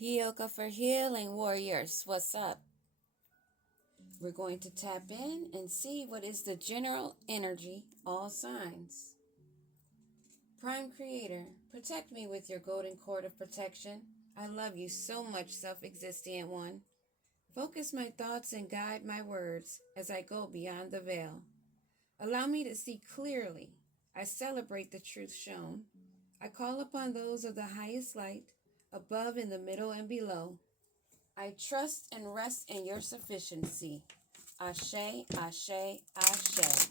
Hioka for Healing Warriors, what's up? We're going to tap in and see what is the general energy, all signs. Prime Creator, protect me with your golden cord of protection. I love you so much, self-existent one. Focus my thoughts and guide my words as I go beyond the veil. Allow me to see clearly. I celebrate the truth shown. I call upon those of the highest light, above, in the middle, and below. I trust and rest in your sufficiency. Ashe, ashe, ashe.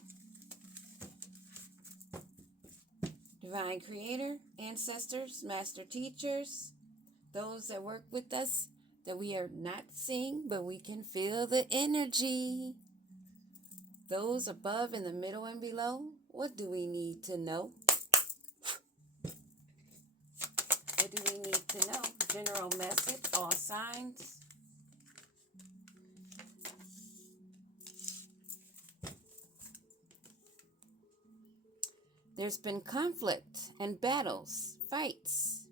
Divine Creator, ancestors, master teachers, those that work with us that we are not seeing, but we can feel the energy. Those above, in the middle, and below, what do we need to know? What do we need to know? General message, all signs. There's been conflict and battles, fights.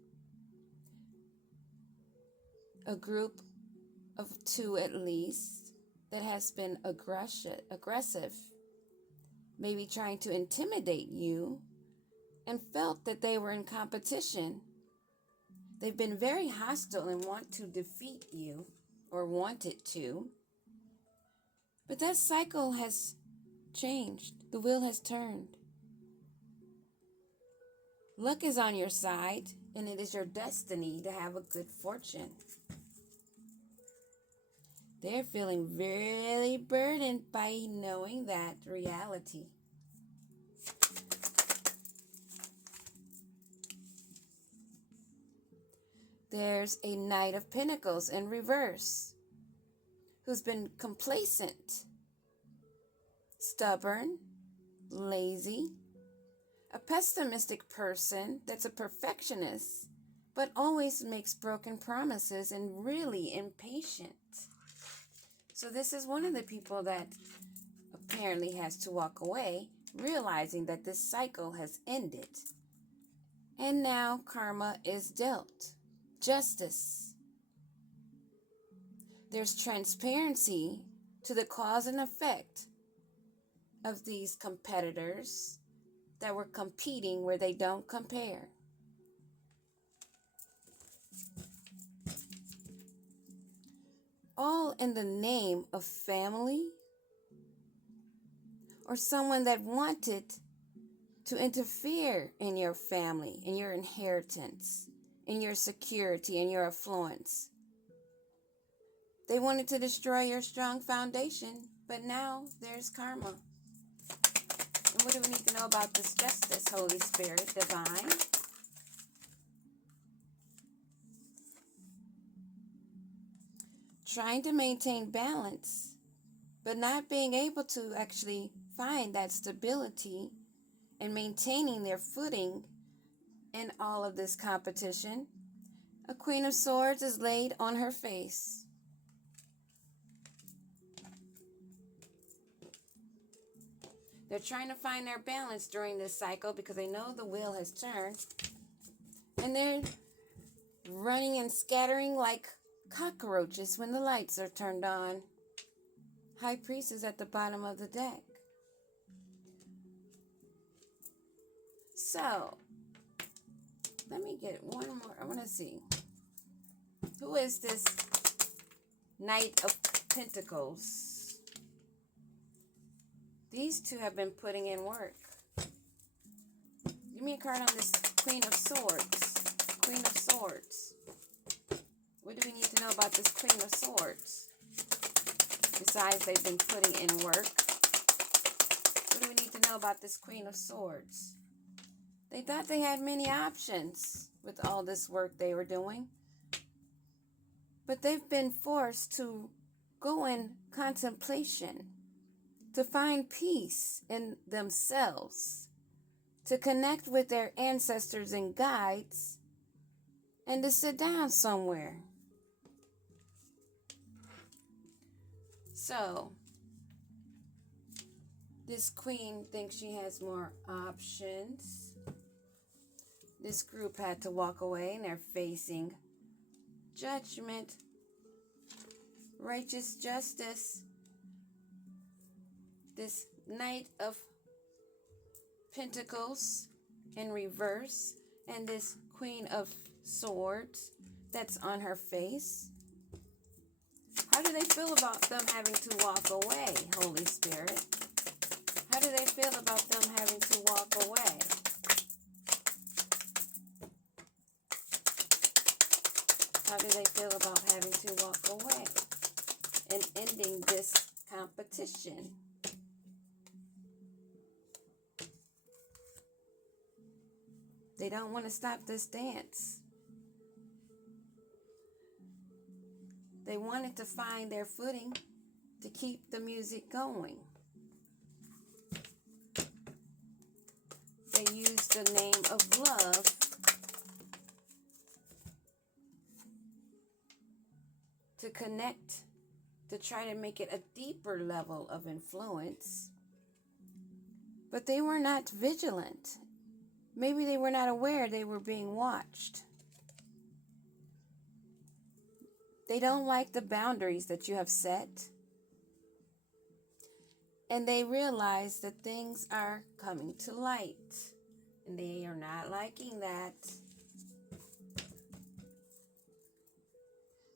A group of two at least that has been aggressive, maybe trying to intimidate you, and felt that they were in competition. They've been very hostile and want to defeat you, or wanted to. But that cycle has changed. The wheel has turned. Luck is on your side, and it is your destiny to have a good fortune. They're feeling really burdened by knowing that reality. There's a Knight of Pentacles in reverse who's been complacent, stubborn, lazy, a pessimistic person that's a perfectionist, but always makes broken promises and really impatient. So this is one of the people that apparently has to walk away, realizing that this cycle has ended. And now karma is dealt. Justice. There's transparency to the cause and effect of these competitors that were competing where they don't compare. All in the name of family or someone that wanted to interfere in your family, in your inheritance, in your security, in your affluence. They wanted to destroy your strong foundation, but now there's karma. And what do we need to know about this justice, Holy Spirit, divine? Trying to maintain balance, but not being able to actually find that stability and maintaining their footing in all of this competition. A Queen of Swords is laid on her face. They're trying to find their balance during this cycle because they know the wheel has turned. And they're running and scattering like cockroaches when the lights are turned on. High Priest is at the bottom of the deck. So, let me get one more. I want to see. Who is this Knight of Pentacles? These two have been putting in work. Give me a card on this Queen of Swords. Queen of Swords. What do we need to know about this Queen of Swords? Besides, they've been putting in work. What do we need to know about this Queen of Swords? They thought they had many options with all this work they were doing. But they've been forced to go in contemplation, to find peace in themselves, to connect with their ancestors and guides, and to sit down somewhere. So, this queen thinks she has more options. This group had to walk away and they're facing Judgment, righteous justice, this Knight of Pentacles in reverse, and this Queen of Swords that's on her face. How do they feel about them having to walk away, Holy Spirit? How do they feel about them having to walk away? How do they feel about having to walk away and ending this competition? They don't want to stop this dance. They wanted to find their footing to keep the music going. They used the name of love to connect, to try to make it a deeper level of influence. But they were not vigilant. Maybe they were not aware they were being watched. They don't like the boundaries that you have set. And they realize that things are coming to light. And they are not liking that.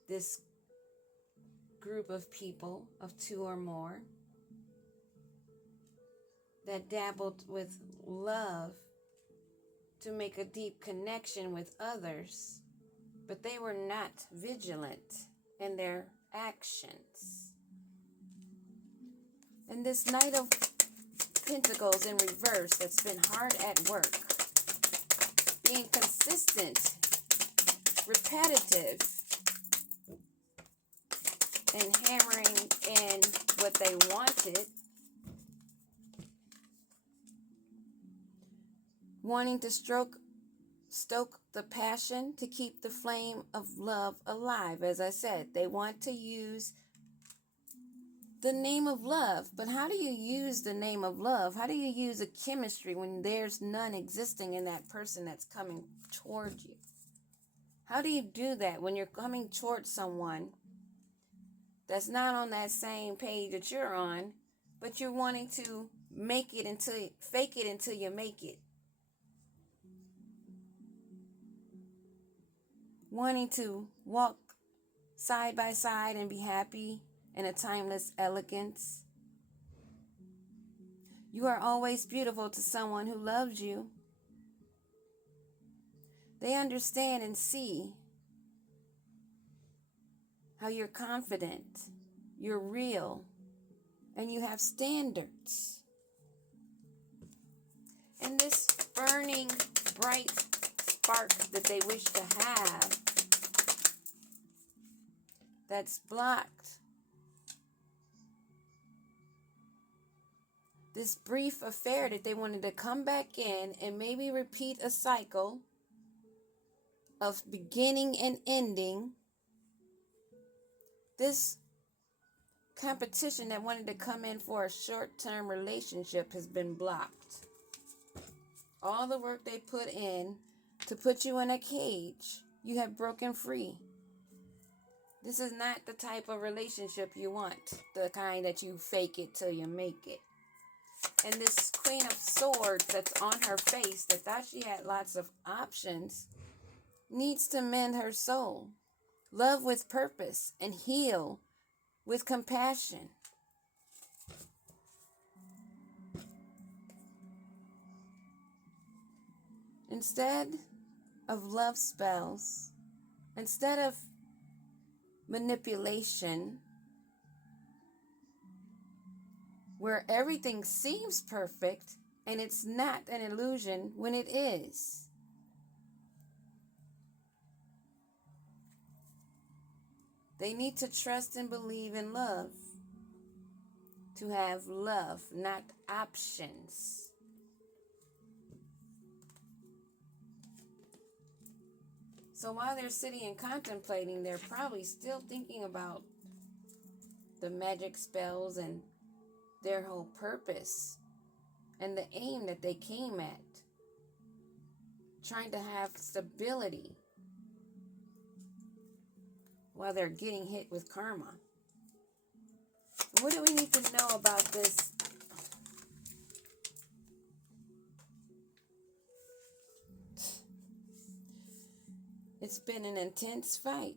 This group of people, of two or more, that dabbled with love to make a deep connection with others, but they were not vigilant in their actions. And this Knight of Pentacles in reverse that's been hard at work, being consistent, repetitive, and hammering in what they wanted, wanting to stoke the passion to keep the flame of love alive. As I said, they want to use the name of love. But how do you use the name of love? How do you use a chemistry when there's none existing in that person that's coming toward you? How do you do that when you're coming toward someone that's not on that same page that you're on, but you're wanting to fake it until you make it? Wanting to walk side by side and be happy in a timeless elegance. You are always beautiful to someone who loves you. They understand and see how you're confident, you're real, and you have standards. And this burning, bright spark that they wish to have that's blocked. This brief affair that they wanted to come back in and maybe repeat a cycle of beginning and ending. This competition that wanted to come in for a short-term relationship has been blocked. All the work they put in to put you in a cage, you have broken free. This is not the type of relationship you want, the kind that you fake it till you make it. And this Queen of Swords that's on her face, that thought she had lots of options, needs to mend her soul, love with purpose, and heal with compassion. Instead of love spells, instead of manipulation, where everything seems perfect and it's not an illusion when it is. They need to trust and believe in love, to have love, not options. So while they're sitting and contemplating, they're probably still thinking about the magic spells and their whole purpose and the aim that they came at, trying to have stability. while they're getting hit with karma. What do we need to know about this? It's been an intense fight.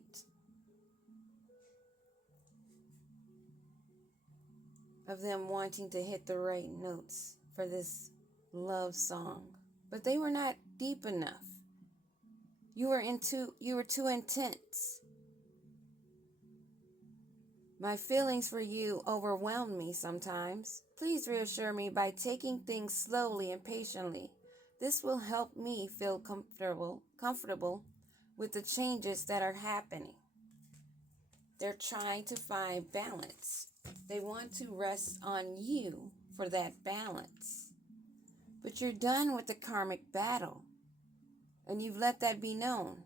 Of them wanting to hit the right notes for this love song. But they were not deep enough. You were too intense. My feelings for you overwhelm me sometimes. Please reassure me by taking things slowly and patiently. This will help me feel comfortable with the changes that are happening. They're trying to find balance. They want to rest on you for that balance. But you're done with the karmic battle, and you've let that be known.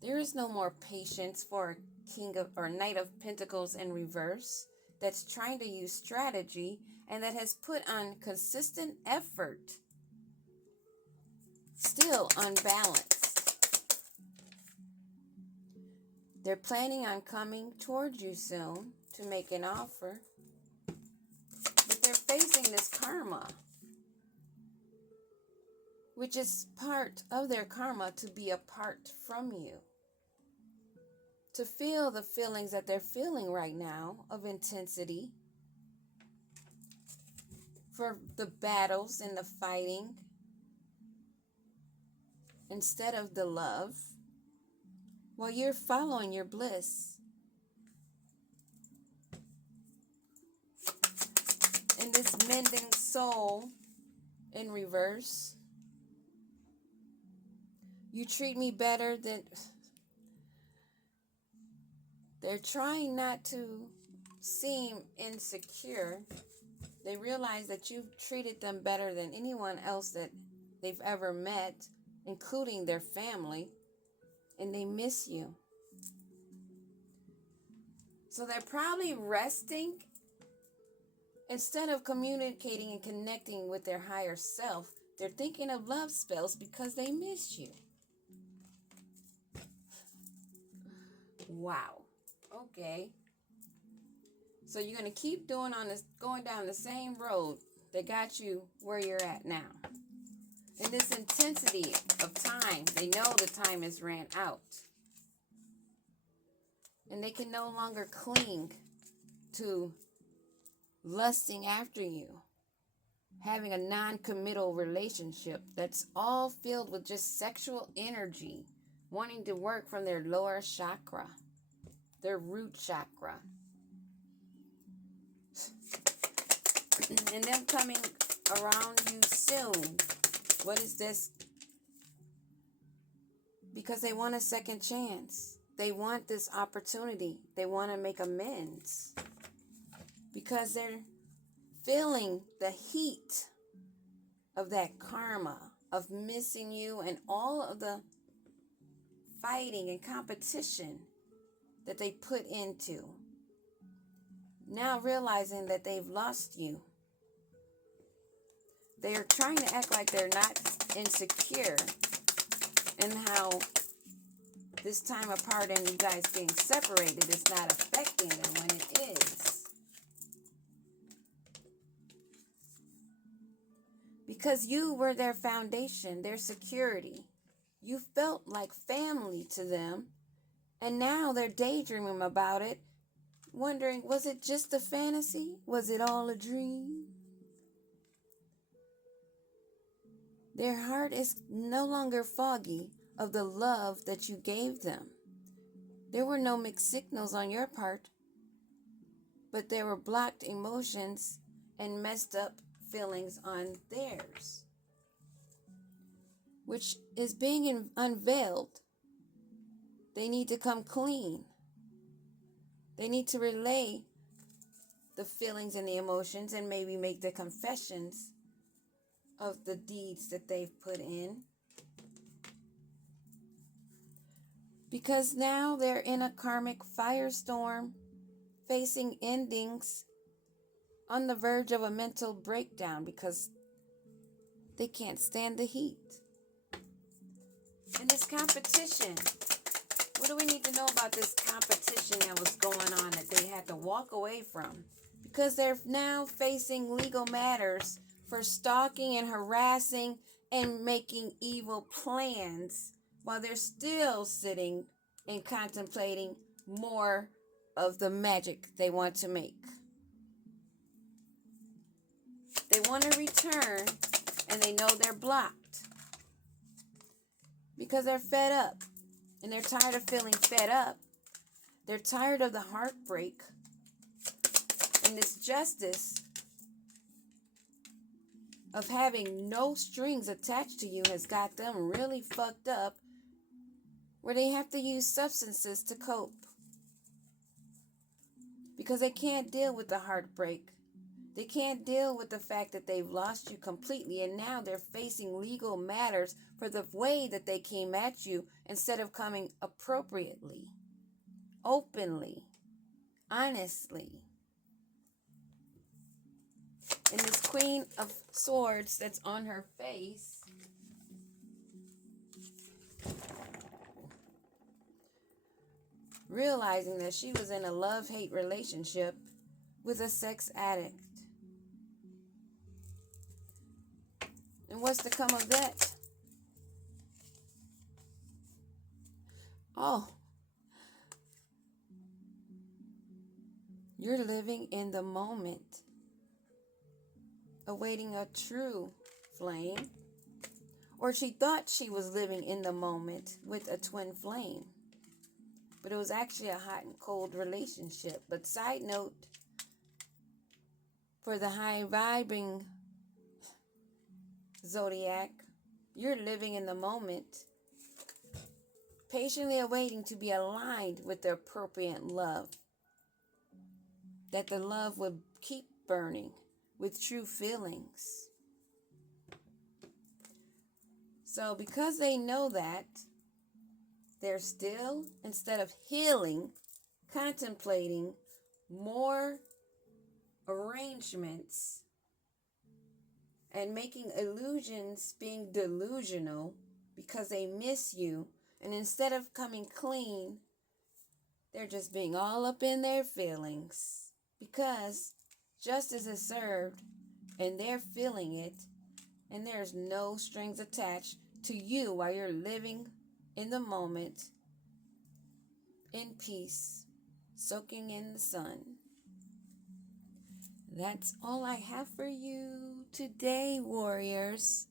There is no more patience for a King of or Knight of Pentacles in reverse that's trying to use strategy and that has put on consistent effort, still unbalanced. They're planning on coming towards you soon to make an offer, but they're facing this karma, which is part of their karma to be apart from you. To feel the feelings that they're feeling right now of intensity, for the battles and the fighting, instead of the love, while you're following your bliss. And this mending soul in reverse, you treat me better than... They're trying not to seem insecure. They realize that you've treated them better than anyone else that they've ever met, including their family, and they miss you. So they're probably resting instead of communicating and connecting with their higher self. They're thinking of love spells because they miss you. Wow. Okay. So you're going to keep going down the same road that got you where you're at now. In this intensity of time, they know the time has ran out. And they can no longer cling to lusting after you, having a non-committal relationship that's all filled with just sexual energy, wanting to work from their lower chakra, their root chakra. And them coming around you soon. What is this? Because they want a second chance. They want this opportunity. They want to make amends. Because they're feeling the heat of that karma, of missing you and all of the fighting and competition that they put into. Now realizing that they've lost you. They are trying to act like they're not insecure and how this time apart and you guys being separated is not affecting them when it is. Because you were their foundation, their security. You felt like family to them, and now they're daydreaming about it, wondering, was it just a fantasy? Was it all a dream? Their heart is no longer foggy of the love that you gave them. There were no mixed signals on your part, but there were blocked emotions and messed up feelings on theirs, which is being unveiled. They need to come clean. They need to relay the feelings and the emotions and maybe make the confessions of the deeds that they've put in. Because now they're in a karmic firestorm, facing endings, on the verge of a mental breakdown because they can't stand the heat. And this competition, What do we need to know about this competition that was going on that they had to walk away from? Because they're now facing legal matters for stalking and harassing and making evil plans while they're still sitting and contemplating more of the magic they want to make. They want to return and they know they're blocked because they're fed up and they're tired of feeling fed up. They're tired of the heartbreak, and this justice of having no strings attached to you has got them really fucked up, where they have to use substances to cope because they can't deal with the heartbreak. They can't deal with the fact that they've lost you completely, and now they're facing legal matters for the way that they came at you instead of coming appropriately, openly, honestly. And this Queen of Swords that's on her face, realizing that she was in a love-hate relationship with a sex addict. And what's to come of that? Oh, you're living in the moment, awaiting a true flame. Or she thought she was living in the moment with a twin flame, but it was actually a hot and cold relationship. But side note, for the high vibing zodiac, you're living in the moment, patiently awaiting to be aligned with the appropriate love, that the love would keep burning with true feelings. So because they know that, they're still, instead of healing, contemplating more arrangements and making illusions, being delusional because they miss you. And instead of coming clean, they're just being all up in their feelings because justice is served and they're feeling it, and there's no strings attached to you while you're living in the moment in peace, soaking in the sun. That's all I have for you today, warriors.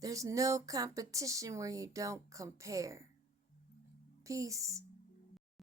There's no competition where you don't compare. Peace.